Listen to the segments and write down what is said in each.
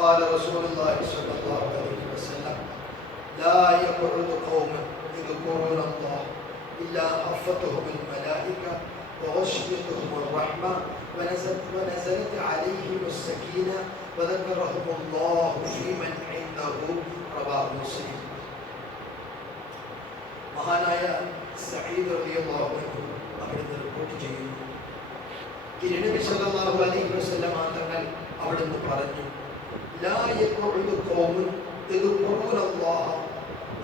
قال رسول الله صلى الله عليه وسلم لا يقعد قوم يذكرون الله إلا حفتهم الملائكة وغشيتهم الرحمة ونزلت عليهم السكينة وذكرهم الله في من عنده رواه مسلم. മഹാനായ സഈദ് റളിയല്ലാഹു അൻഹു അവിടുന്ന് റിപ്പോർട്ട് ചെയ്യുന്നു, തിരുനബി സല്ലല്ലാഹു അലൈഹി വസല്ലം തങ്ങൾ അവിടുന്ന് പറഞ്ഞു, ലാ യഖഉദു ഖൗമുൻ യദ്കുറൂനല്ലാഹ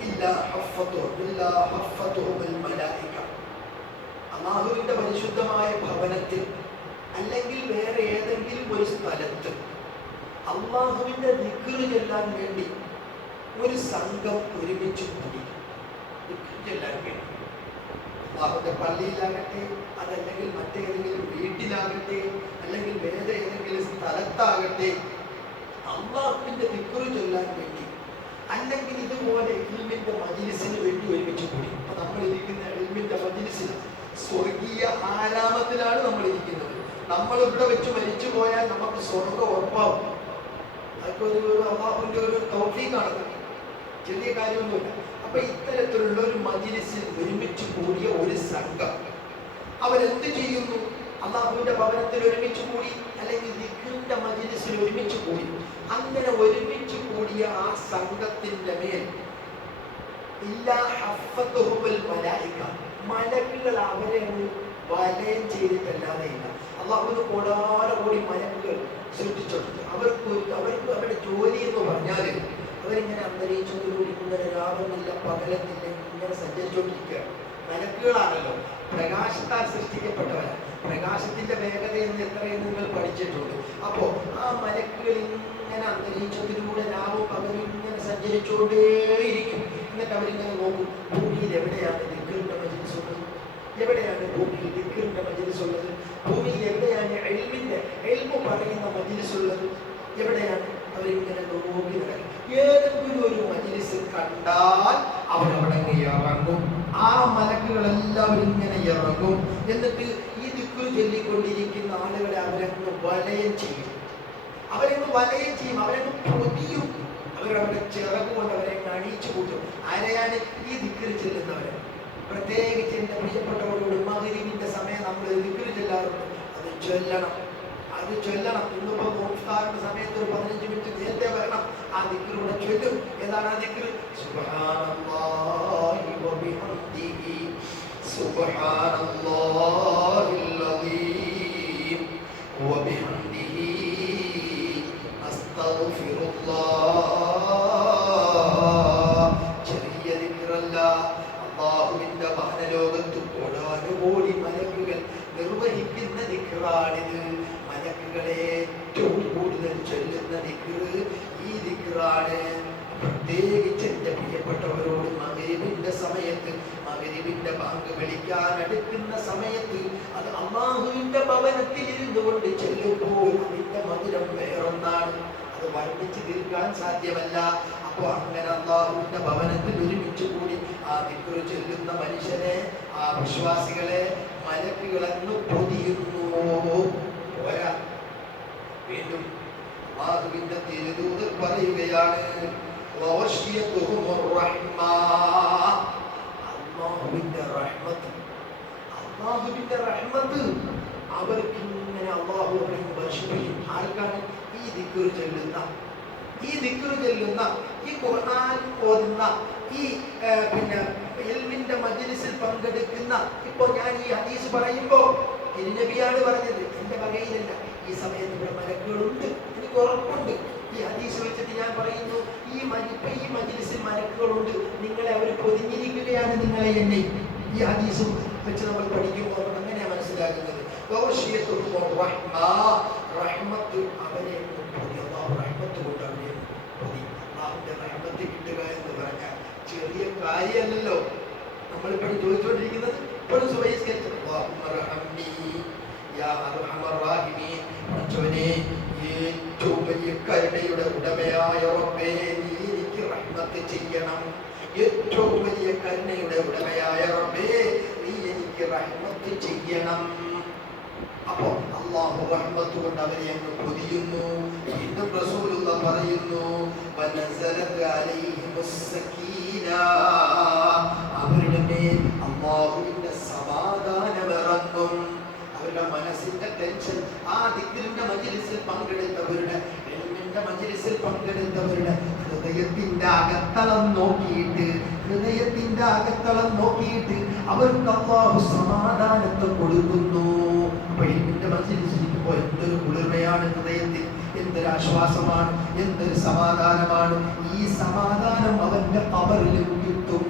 ഇല്ലാ ഹഫ്ഫത്തുഹുൽ മലായിക. അല്ലാഹുവിന്റെ പരിശുദ്ധമായ ഭവനത്തിൽ അല്ലെങ്കിൽ വേറെ ഏതെങ്കിലും ഒരു സ്ഥലത്ത് അല്ലാഹുവിന്റെ ദിക്ർ ചൊല്ലാൻ വേണ്ടി ഒരു സംഘം ഒരുമിച്ച് കൂടി ദിക്ർ ചൊല്ലാൻ വേണ്ടി, അല്ലാഹുവിന്റെ പള്ളിയിലാകട്ടെ, അതല്ലെങ്കിൽ മറ്റേതെങ്കിലും വീട്ടിലാകട്ടെ, അല്ലെങ്കിൽ വേറെ ഏതെങ്കിലും സ്ഥലത്താകട്ടെ, അല്ലാഹുവിന്റെ ദിക്ർ ചൊല്ലാൻ വേണ്ടി, അല്ലെങ്കിൽ ഇതുപോലെ ഇൽമിന്റെ മജ്‌ലിസിന് വേണ്ടി ഒരുമിച്ച് കൂടി. അപ്പൊ നമ്മൾ ഇരിക്കുന്ന ഇൽമിന്റെ മജ്‌ലിസിൽ സ്വർഗീയ ആരാമത്തിലാണ് നമ്മൾ ഇരിക്കുന്നത്. നമ്മൾ ഇവിടെ വെച്ച് മരിച്ചു പോയാൽ നമുക്ക് സ്വർഗം ഉറപ്പാവും. അതൊക്കെ ഒരു അല്ലാഹുവിന്റെ ഒരു തൗഫീഖാണ്, ചെറിയ കാര്യമൊന്നുമില്ല. അപ്പൊ ഇത്തരത്തിലുള്ള ഒരു മജ്‌ലിസിൽ ഒരുമിച്ച് കൂടിയ ഒരു സംഘം അവരെന്ത് ചെയ്യുന്നു? അല്ലാഹുവിന്റെ ഭവനത്തിൽ ഒരുമിച്ച് കൂടി, അല്ലെങ്കിൽ ദിക്റിന്റെ മജ്‌ലിസിൽ ഒരുമിച്ച് കൂടി. അങ്ങനെ ഒരുമിച്ച് കൂടിയ ആ സംഘത്തിന്റെ മേൽ ഇല്ലാ ഹഫ്ഫത്തുഹുൽ മലായിക, മലക്കുകൾ അവരെ വലയം ചെയ്തിട്ടല്ലാതെ ഇല്ല. അല്ലാഹുവിന് കോടാനുകോടി മലക്കുകൾ സൃഷ്ടിച്ചിട്ടുണ്ട്. അവർക്ക് അവരുടെ ജോലി എന്ന് പറഞ്ഞാൽ അവരിങ്ങനെ അന്തരീക്ഷത്തിലൂടെ ഇങ്ങനെ രാവുന്നില്ല പകലെന്നില്ല ഇങ്ങനെ സഞ്ചരിച്ചുകൊണ്ടിരിക്കുകയാണ്. മലക്കുകളാണല്ലോ, പ്രകാശത്താൽ സൃഷ്ടിക്കപ്പെട്ടവരാണ്. പ്രകാശത്തിന്റെ വേഗത എന്ന് എത്രയെന്ന് നിങ്ങൾ പഠിച്ചിട്ടുണ്ട്. അപ്പോൾ ആ മലക്കുകൾ ഇങ്ങനെ അന്തരീക്ഷത്തിലൂടെ രാവും പകലും ഇങ്ങനെ സഞ്ചരിച്ചുകൊണ്ടേയിരിക്കും. എന്നിട്ട് അവരിങ്ങനെ നോക്കും, ഭൂമിയിൽ എവിടെയാണ് ദിക്റിന്റെ മജ്‌ലിസ് ഉള്ളത്, എവിടെയാണ് ഭൂമിയിൽ ദിക്റിന്റെ മജ്‌ലിസ് ഉള്ളത്, ഭൂമിയിൽ എവിടെയാണ് ഇൽമു പറയുന്ന മജ്‌ലിസ് ഉള്ളത്, എവിടെയാണ്. അവരിങ്ങനെ നോക്കി നടക്കും. ഏതെങ്കിലും ഒരു മജ്‌ലിസ് കണ്ടാൽ അവരവിടെ ഇറങ്ങും. ആ മലക്കുകളെല്ലാവരും ഇങ്ങനെ ഇറങ്ങും. എന്നിട്ട് ഈ ദിക്ർ ചൊല്ലിക്കൊണ്ടിരിക്കുന്ന ആളുകളെ അവരങ്ങ് വലയം ചെയ്യും. അവരങ്ങ് പൊതിയും. അവരവരുടെ ചിറക് കൊണ്ട് അവരെ അണിയിച്ചു കൂട്ടും. ആരെയാണ്? ഈ ദിക്ർ ചെല്ലുന്നവരെ. പ്രത്യേകിച്ച് എൻ്റെ പ്രിയപ്പെട്ടവരോട് മഗ്‌രിബിന്റെ സമയം നമ്മൾ ദിക്ർ ചെല്ലാറുണ്ട്. അത് ചൊല്ലണം. ഇന്നിപ്പോ നോമ്പാറിന്റെ സമയത്ത് ഒരു 15 മിനിറ്റ് നേരത്തെ വരണം. ആ ദിക്റിലൂടെ ചൊല്ലും. ഏതാണ് ആ ദിക്ർ? സുബ്ഹാനല്ലാഹി വബിഹംദിഹി സുബ്ഹാനല്ലാഹിൽ അദീം വബിഹംദിഹി അസ്തഗ്ഫിറുല്ലാഹ്. ചെറിയ ദിക്റല്ല. അല്ലാഹുവിന്റെ മഹനലോകത്ത് കോടാനുകോടി മലക്കുകൾ നിർവഹിക്കുന്ന ദിക്റാണിത്. മലക്കുകളെ ഏറ്റവും കൂടുതൽ ചൊല്ലുന്ന ദിക്ർ ഈ ദിക്റാണ്. പ്രത്യേകിച്ച് എൻ്റെ പ്രിയപ്പെട്ടവരോട് മഗ്‌രിബിന്റെ സമയത്ത്, മഗ്‌രിബിന്റെ ബാങ്ക് വിളിക്കാൻ അടുക്കുന്ന സമയത്ത് അത് അല്ലാഹുവിന്റെ ഭവനത്തിൽ ഇരുന്നു കൊണ്ട് ചൊല്ലുമ്പോൾ അതിന്റെ മധുരം വേറൊന്നാണ്. അത് വർണ്ണിച്ച് തീർക്കാൻ സാധ്യമല്ല. അപ്പോൾ അങ്ങനെ അല്ലാഹുവിന്റെ ഭവനത്തിൽ ഒരുമിച്ച് കൂടി ആ ദിക്ർ ചൊല്ലുന്ന മനുഷ്യനെ, ആ വിശ്വാസികളെ മലക്കുകളെന്ന് പൊതിയുന്നു. പോരാ, വീണ്ടും അല്ലാഹുവിന്റെ തിരുദൂതർ പറയുകയാണ്, അല്ലാഹുവിന്റെ റഹ്മത്ത് അവർക്ക് ഇങ്ങനെ അല്ലാഹു വർഷിപ്പിക്കും. ആർക്കാണ്? ഈ ദിക്ർ ചൊല്ലുന്ന, ഈ ഖുർആൻ ഓതുന്ന, ഈ ഇൽമിന്റെ മജ്‌ലിസിൽ പങ്കെടുക്കുന്ന. ഇപ്പോൾ ഞാൻ ഈ ഹദീസ് പറയുമ്പോൾ തിരുനബിയാണ് പറഞ്ഞത്, എൻ്റെ വകയിലല്ല. ഈ സമയത്ത് ഇവിടെ മലക്കുകളുണ്ട്, എനിക്ക് ഉറപ്പുണ്ട്. ഈ ഹദീസ് വെച്ചിട്ട് ഞാൻ പറയുന്നു, ഈ മജ്‌ലിസിൽ മലക്കുകളുണ്ട്, നിങ്ങളെ അവർ പൊതിഞ്ഞിരിക്കുകയാണ്, നിങ്ങളെ എന്നെ. ഈ ഹദീസ് വെച്ച് നമ്മൾ പഠിക്കുമ്പോൾ നമ്മൾ അങ്ങനെയാണ് മനസ്സിലാക്കുന്നത്. റഹ്മത്ത് അവരെ റഹ്മത്ത് കൊണ്ട് അവരെ പൊതി. അല്ലാഹുവിന്റെ റഹ്മത്ത് കിട്ടുക എന്ന് പറഞ്ഞാൽ ചെറിയ കാര്യമല്ലല്ലോ. നമ്മളിപ്പോൾ ചോദിച്ചുകൊണ്ടിരിക്കുന്നത് ഇപ്പോഴും ഏറ്റവും വലിയ കരുണയുടെ ഉടമയായ റബ്ബേ, നീ എനിക്ക് റഹ്മത്ത് ചെയ്യണം. ഏറ്റവും വലിയ കരുണയുടെ ഉടമയായ റബ്ബേ, നീ എനിക്ക് റഹ്മത്ത് ചെയ്യണം. അപ്പോൾ അല്ലാഹു റഹ്മത്ത് കൊണ്ട് അവരെ അങ്ങ് പൊതിയുന്നു. വീണ്ടും റസൂലുള്ളാഹി പറയുന്നു വനസലത് അലൈഹിമുസ് സകീന, അവരുടെ മേൽ അല്ലാഹുവിന്റെ സമാധാനം ഇറങ്ങും. അവരുടെ മനസ്സിന്റെ ടെൻഷൻ, ആ ദിക്റിന്റെ മജ്‌ലിസിൽ പങ്കെടുത്തവരുടെ, ഇൽമിന്റെ മജ്‌ലിസിൽ പങ്കെടുത്തവരുടെ ഹൃദയത്തിന്റെ അകത്തളം നോക്കിയിട്ട് അവർക്ക് അല്ലാഹു സമാധാനത്തെ കൊടുക്കുന്നു. അപ്പൊ ഇൽമിന്റെ മജ്‌ലിസിലിരിക്കുമ്പോൾ എന്തൊരു കുളിർമയാണ് ഹൃദയത്തിൽ, എന്തൊരു ആശ്വാസമാണ്, എന്തൊരു സമാധാനമാണ്. ഈ സമാധാനം അവന്റെ ഖബറിലും കിട്ടും.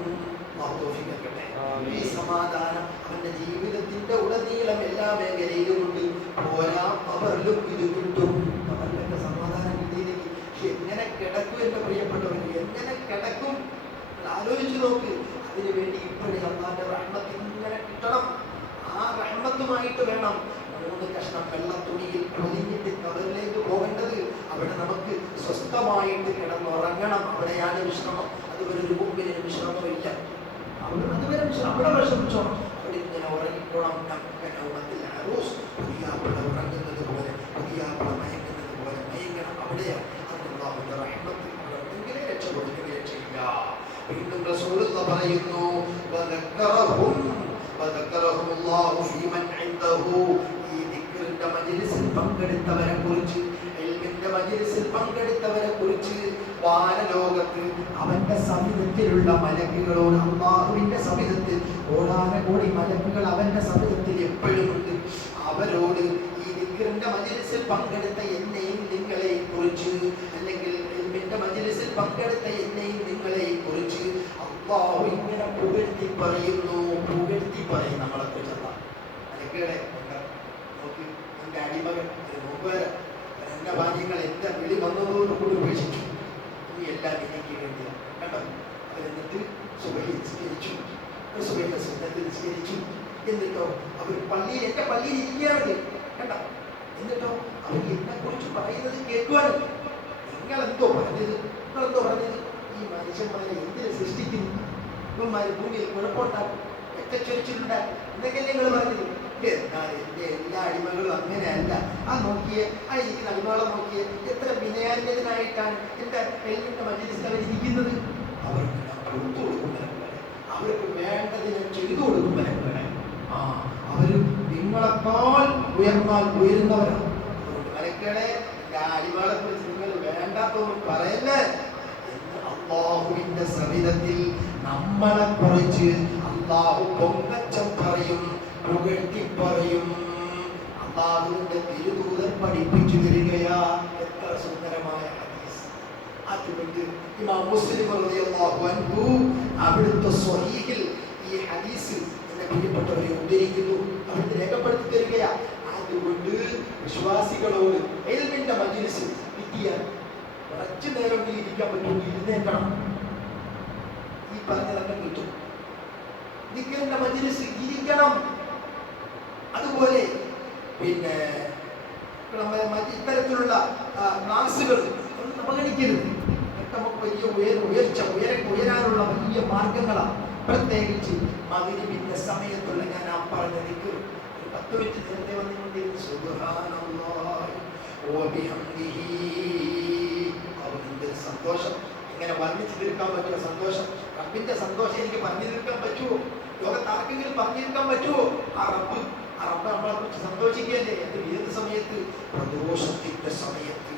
ഈ സമാധാനം അവന്റെ ജീവിതത്തിന്റെ ഉടനീളം എല്ലാ മേഖലയിലും ഉണ്ട്. പോരാ, ഖബറിലും ഇത് കിട്ടും. ഖബറിലൊക്കെ സമാധാനം കിട്ടിയില്ലെങ്കിൽ എങ്ങനെ കിടക്കും എന്റെ പ്രിയപ്പെട്ടവർ, എങ്ങനെ കിടക്കും? ആലോചിച്ചു നോക്ക്. അതിനു വേണ്ടി ഇപ്പോഴേ അല്ലാഹുവിന്റെ റഹ്മത്ത് ഇങ്ങനെ കിട്ടണം. ആ റഹ്മത്തുമായിട്ട് വേണം 3 കഷ്ണം വെള്ളത്തുണിയിൽ പൊതിഞ്ഞിട്ട് ഖബറിലേക്ക് പോകേണ്ടത്. അവിടെ നമുക്ക് സ്വസ്ഥമായിട്ട് കിടന്നുറങ്ങണം. അവിടെയാണ് വിശ്രമം. അതുവരെ ഒരു മുമ്പിന് വിശ്രമമില്ല. അതുവരെ അവിടെ വിഷമിച്ചോ, അവിടെ ഇങ്ങനെ ഉറങ്ങിക്കോണം. പുതിയാപ്പിള ഉറങ്ങുന്നത് പോലെ, പുതിയാപ്പിള മയങ്ങുന്നത് പോലെ മയങ്ങണം. അവിടെയാണ് അല്ലാഹുവിന്റെ റഹ്മത്ത്. അവിടെ ഉണ്ടെങ്കിലേ രക്ഷപ്പെടുകയും രക്ഷയില്ല. വീണ്ടും റസൂലുള്ളാഹി പറയുന്നു വദക്കറഹുല്ലാഹു ഫീമൻ ഇൻദഹു, ഈ ദിക്റിന്റെ മജ്‌ലിസിൽ പങ്കെടുത്തവരെ കുറിച്ച്, ഇൽമിന്റെ മജ്‌ലിസിൽ പങ്കെടുത്തവരെ കുറിച്ച് വാനലോകത്ത് അവന്റെ സവിധത്തിലുള്ള മലക്കുകളോട്, അല്ലാഹുവിന്റെ സവിധത്തിൽ കോടാനകോടി മലക്കുകൾ അവന്റെ സവിധത്തിൽ എപ്പോഴും ഉണ്ട്. അവരോട് ഈ ദിക്റിന്റെ മജ്‌ലിസിൽ പങ്കെടുത്ത എന്നെയും നിങ്ങളെയും കുറിച്ച്, അല്ലെങ്കിൽ ഇൽമിന്റെ മജ്‌ലിസിൽ പങ്കെടുത്ത എന്നെയും നിങ്ങളെയും കുറിച്ച് അല്ലാഹു ഇങ്ങനെ പുകഴ്ത്തി പറയുന്നു. പുകഴ്ത്തി പറയും നമ്മളെ കുറിച്ച്. മലക്കുകളെ നോക്ക്, എന്റെ അടിമകൾ, എന്റെ ഭാര്യങ്ങൾ എന്റെ വിളി വന്നതോടുകൂടി ഉപേക്ഷിച്ചു. ഇനി എല്ലാം എനിക്ക് വേണ്ടിയാണ്. കണ്ടോ, അവരെന്നിട്ട് സുബഹി നിസ്കരിച്ചു, സുബഹിയുടെ സുന്നത്ത് നിസ്കരിച്ചു. എന്നിട്ടോ അവർ പള്ളിയിൽ, എന്റെ പള്ളിയിൽ ഇരിക്കുകയാണ്. കണ്ടോ, എന്നിട്ടോ അവർ എന്നെ കുറിച്ച് പറയുന്നത് കേൾക്കുവാണ്. നിങ്ങളെന്തോ പറഞ്ഞത്, ഈ മനുഷ്യന്മാരെ എന്തിനെ സൃഷ്ടിക്കുന്നു? ഇവന്മാര് ഭൂമിയിൽ കുഴപ്പമുണ്ടാക്കും, രക്തച്ചൊരിച്ചിലുണ്ടാക്കും എന്നൊക്കെ നിങ്ങൾ പറഞ്ഞത്. എന്നാൽ എന്റെ എല്ലാ അടിമകളും അങ്ങനെയല്ല. ആ നോക്കിയേ, ആ ഇരിക്കുന്ന അടിമകളെ നോക്കിയേ, എത്ര വിനയാന്യതനായിട്ടാണ് എന്റെ കയ്യിലിന്റെ മജ്‌ലിസിൽ അവരിയ്ക്കുന്നത്. അവർക്ക് ഞാൻ കൊടുത്തു കൊടുക്കും മലക്കുകളെ, അവർക്ക് വേണ്ടതിനെ ചെയ്തു കൊടുക്കും മലക്കുകളെ. അവര് നിങ്ങളെക്കാൾ ഉയരുന്നവരാണ്. അതുകൊണ്ട് മലക്കുകളെ, എന്റെ അടിമകളെ കുറിച്ച് നിങ്ങൾ വേണ്ടാത്തൊന്നും പറയല്ലേ എന്ന് അല്ലാഹുവിന്റെ സവിധത്തിൽ നമ്മളെ കുറിച്ച് അല്ലാഹു പൊങ്ങച്ചം പറയും, പുകഴ്ത്തി പറയും. അല്ലാഹുവിന്റെ തിരുദൂതൻ പഠിപ്പിച്ചു തരികയാ. എത്ര സുന്ദരമായ ഹദീസ്! അതുകൊണ്ട് ഇമാം മുസ്ലിം റളിയല്ലാഹു അൻഹു അവിടുത്തെ സ്വഹീഹിൽ ഈ ഹദീസ് എന്നെ പ്രിയപ്പെട്ടവരെ ഉദ്ധരിക്കുന്നു. അവിടുത്തെ രേഖപ്പെടുത്തി തരികയാ. അതുകൊണ്ട് വിശ്വാസികളോട് ഇൽമിന്റെ മജ്‌ലിസ് കിട്ടിയാൽ കുറച്ചു നേരം ഇരിക്കാൻ പറ്റുമെങ്കിൽ ഇരുന്നേക്കണം. ഈ പറഞ്ഞതൊക്കെ കിട്ടും. ദിക്റിന്റെ മജ്‌ലിസ് ഇരിക്കണം. അതുപോലെ പിന്നെ ഇത്തരത്തിലുള്ള ക്ലാസുകൾ ഒന്നും അവഗണിക്കരുത്. നമുക്ക് വലിയ ഉയരാനുള്ള വലിയ മാർഗങ്ങളാണ്. പ്രത്യേകിച്ച് മഗ്‌രിബിന്റെ സമയത്തുള്ള ഞാൻ ആ പറഞ്ഞ ദിക്ർ 10 മിനിറ്റ് നേരത്തെ വന്നുകൊണ്ടിരുന്നു. സുബ്ഹാനല്ലാഹി വബിഹംദിഹി. അവന്റെ സന്തോഷം ഇങ്ങനെ വർണ്ണിച്ചു തീർക്കാൻ പറ്റുമോ? സന്തോഷം, റബ്ബിന്റെ സന്തോഷം എനിക്ക് പറഞ്ഞു തീർക്കാൻ പറ്റുമോ? ലോകത്ത് ആർക്കെങ്കിലും പറഞ്ഞു തീർക്കാൻ പറ്റുമോ? ആ റബ്ബ് നമ്മളെ കുറിച്ച് സന്തോഷിക്കുകയല്ലേ. അത് ഏത് സമയത്ത്? പ്രദോഷത്തിന്റെ സമയത്ത്.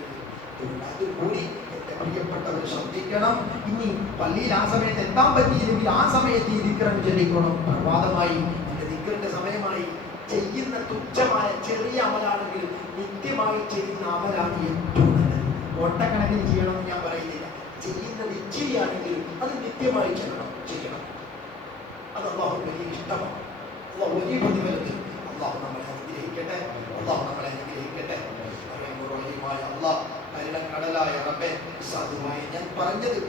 അതുകൂടി എന്റെ പ്രിയപ്പെട്ടവർ ശ്രദ്ധിക്കണം. ഇനി പള്ളിയിൽ ആ സമയത്ത് എത്താൻ പറ്റിയില്ലെങ്കിൽ ആ സമയത്ത് ഈ ദിക്ർ ചൊല്ലിക്കണം. പ്രഭാതമായി എന്റെ ദിക്റിന്റെ സമയമായി. ചെയ്യുന്ന തുച്ഛമായ ചെറിയ അമലാണെങ്കിൽ നിത്യമായി ചെയ്യുന്ന അമലാണ് ഏറ്റവും നല്ലത്. ഒട്ടക്കണക്കിന് ചെയ്യണമെന്ന് ഞാൻ പറയുന്നില്ല. ചെയ്യുന്നത് ഇച്ചിരിയാണെങ്കിൽ അത് നിത്യമായി ചെയ്യണം. അത് അല്ലാഹുവിന് വലിയ ഇഷ്ടമാണ്. അല്ലാഹു വലിയ പ്രതിഫലത്തിൽ അല്ലാഹു നമ്മളെ അനുഗ്രഹിക്കട്ടെ. അല്ലാഹ് കരുണക്കടലായ റബ്ബേ, സാധുവായ ഞാൻ പറഞ്ഞത്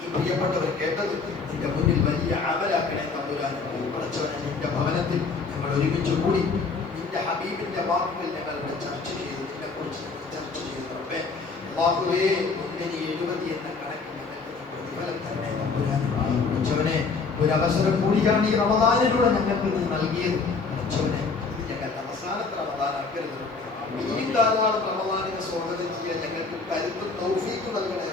ഈ പ്രിയപ്പെട്ടവർ കേട്ടത് നിന്റെ മുന്നിൽ വലിയ അമലാക്കണേ തമ്പുരാനെ. പഠിച്ചവനെ, നിന്റെ ഭവനത്തിൽ ഞങ്ങൾ ഒരുമിച്ച് കൂടി നിന്റെ ഹബീബിന്റെ വാക്കുകൾ ഞങ്ങളുടെ ചർച്ച ചെയ്തു, നിന്നെ കുറിച്ച് ചർച്ച ചെയ്തു റബ്ബേ. അല്ലാഹുവേ, 170 എന്ന കണക്കിൽ ഞങ്ങൾക്ക് പ്രതിഫലം തരണേ തമ്പുരാനെ. പഠിച്ചവനെ, ഒരു അവസരം കൂടിയാണ് ഈ റമദാനിലൂടെ ഞങ്ങൾക്ക് നീ നൽകിയത്. പഠിച്ചവനെ, ഇത് ഞങ്ങളുടെ അവസാനത്തെ റമദാനാക്കരുത്. ഇനിയും ധാരാളം റമദാനിനെ സ്വാഗതം ചെയ്യാൻ ഞങ്ങൾക്ക് കരുത്തും